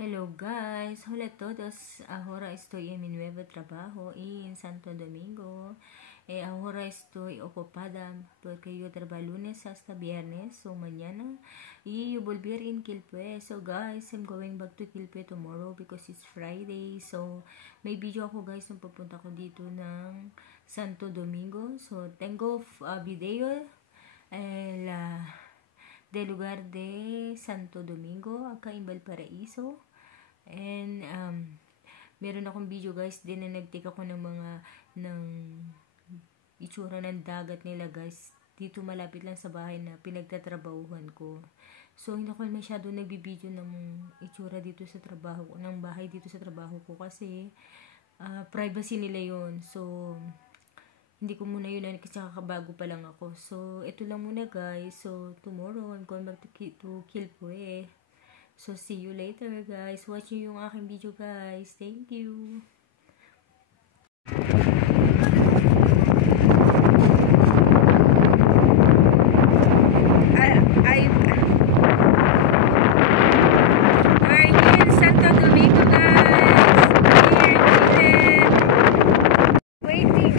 Hello guys, hola a todos. Ahora estoy en mi nuevo trabajo en Santo Domingo. Ahora estoy ocupada porque yo trabajo lunes hasta viernes, so mañana y yo volver en Quilpue. So guys, I'm going back to Quilpue tomorrow because it's Friday. So may video ako guys nung papunta ko dito ng Santo Domingo. So tengo video del lugar de Santo Domingo acá en Valparaíso. And meron akong video guys din na nag-take ako ng itsura ng dagat nila guys dito malapit lang sa bahay na pinagtatrabahuhan ko. So hindi ako masyado nagbibideo ng itsura dito sa trabaho ko, ng bahay dito sa trabaho ko kasi privacy nila yon. So hindi ko muna yun kasi kakabago pa lang ako. So ito lang muna guys. So tomorrow I'm going back to Quilpue. So, see you later, guys. Watch nyo yung aking video, guys. Thank you. We're in Santo Domingo, guys. Waiting.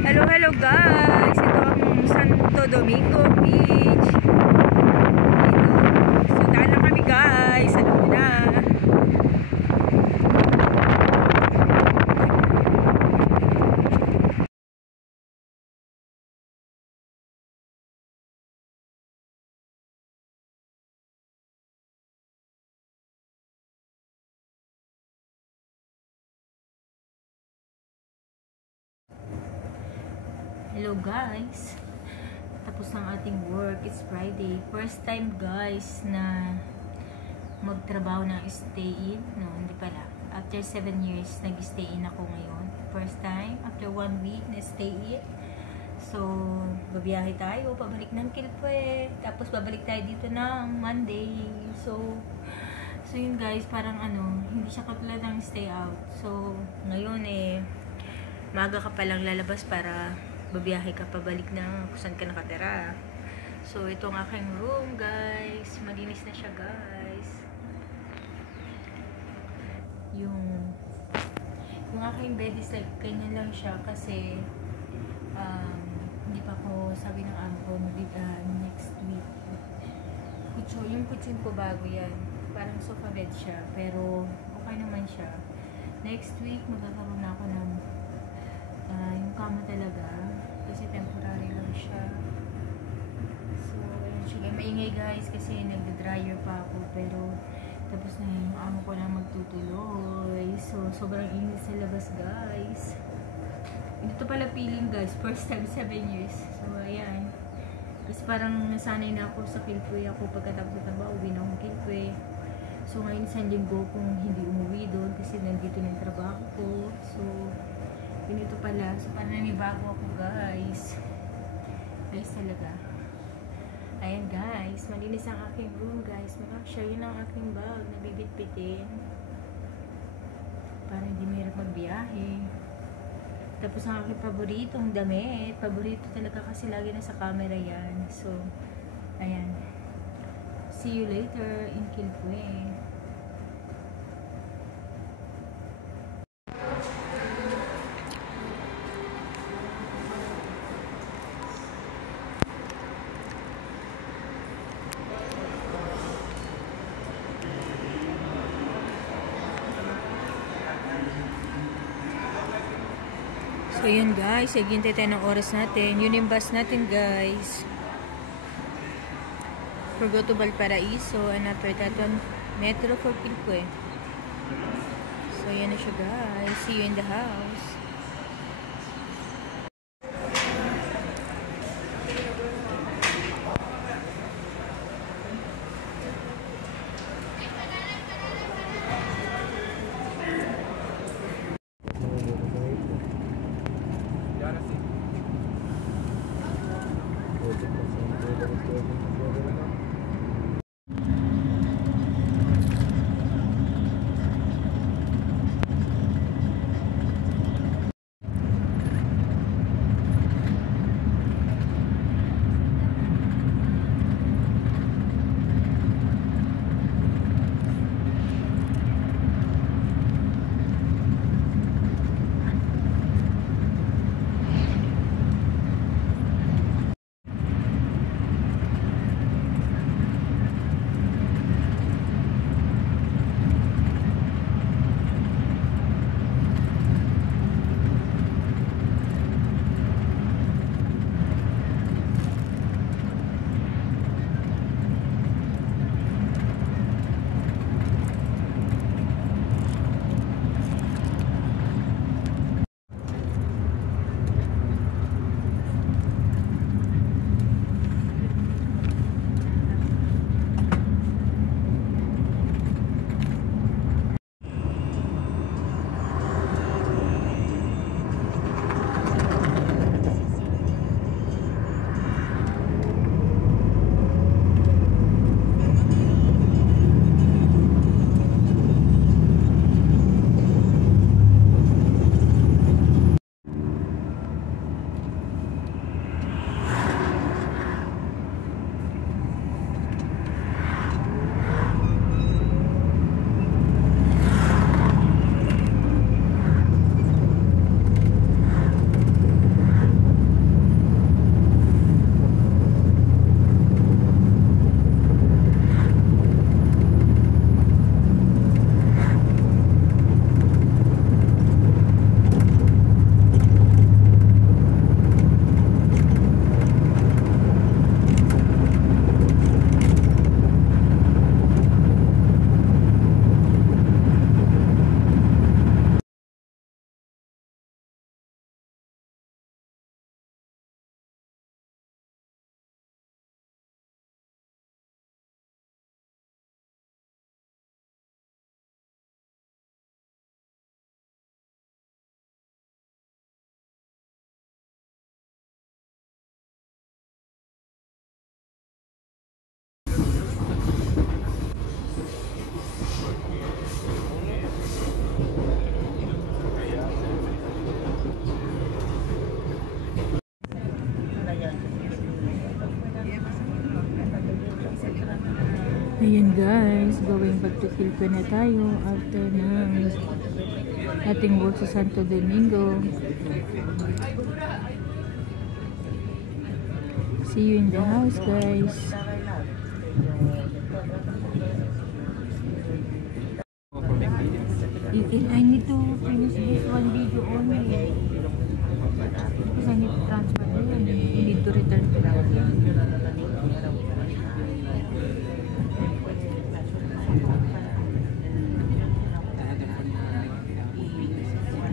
Hello, guys. Ito ang Santo Domingo Beach. Guys, alam mo na. Hello guys. Tapos ang ating work. It's Friday. First time guys na magtrabaho ng stay-in. No, hindi pala. After 7 years, nag-stay-in ako ngayon. First time, after 1 week na stay-in. So, babiyahe tayo, pabalik ng Quilpue. Tapos, babalik tayo dito ng Monday. So yun guys, parang hindi siya katulad ng stay out. So, ngayon maaga ka palang lalabas para babiyahe ka pabalik na kung saan ka nakatira. So, ito ang aking room guys. Malinis na siya guys. Yung aking bed is like ganyan lang siya kasi hindi pa ko sabi ng amo ko next week yung kutsyon ko bago yan, parang sofa bed siya pero okay naman siya. Next week magkakaroon na ako ng yung kama talaga kasi temporary lang siya. So ayun siya, maingay guys kasi nagda-dryer pa ako pero tapos na yung amo ko lang magtutuloy. So, sobrang init sa labas, guys. Ito pala feeling, guys. First time, 7 years. So, ayan. Kasi parang nasanay na ako sa Quilpue. Ako pagkatapos na trabaho, uwi na akong Quilpue. So, ngayon isang linggo kung hindi umuwi doon kasi nandito na yung trabaho ko. So, ganito pala. So, parang nanibago ako, guys. Guys, talaga. Ayan guys, malinis ang aking room guys. Makakashare yun ang aking bag na bibit-bitin para hindi mahirap magbiyahe. Tapos ang aking paboritong damit. Paborito talaga kasi lagi na sa camera yan. So, ayan. See you later in Quilpue. So, yun guys. Naghintay tayo ng oras natin. Yun yung bus natin guys. For go to Valparaíso and after that on Metro for Quilpue. So, yan na siya guys. See you in the house. Ayan guys, going back to Quilpue na tayo after ng ating work sa Santo Domingo. See you in the house guys. I need to finish this one video only because I need to transfer it and you need to return to that.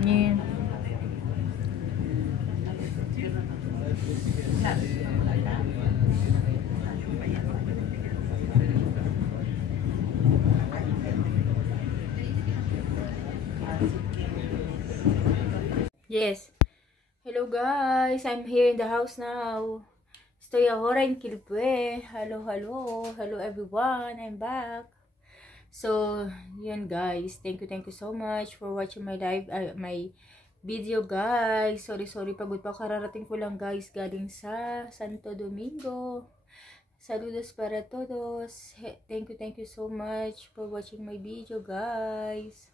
Yeah. Yes. Hello guys, I'm here in the house now. Estoy ahora en Quilpue. Hello, hello. Hello everyone, I'm back. So, yun guys. Thank you so much for watching my live, my video guys. Sorry, pagod pa. Kararating ko lang guys galing sa Santo Domingo. Saludos para todos. Thank you so much for watching my video guys.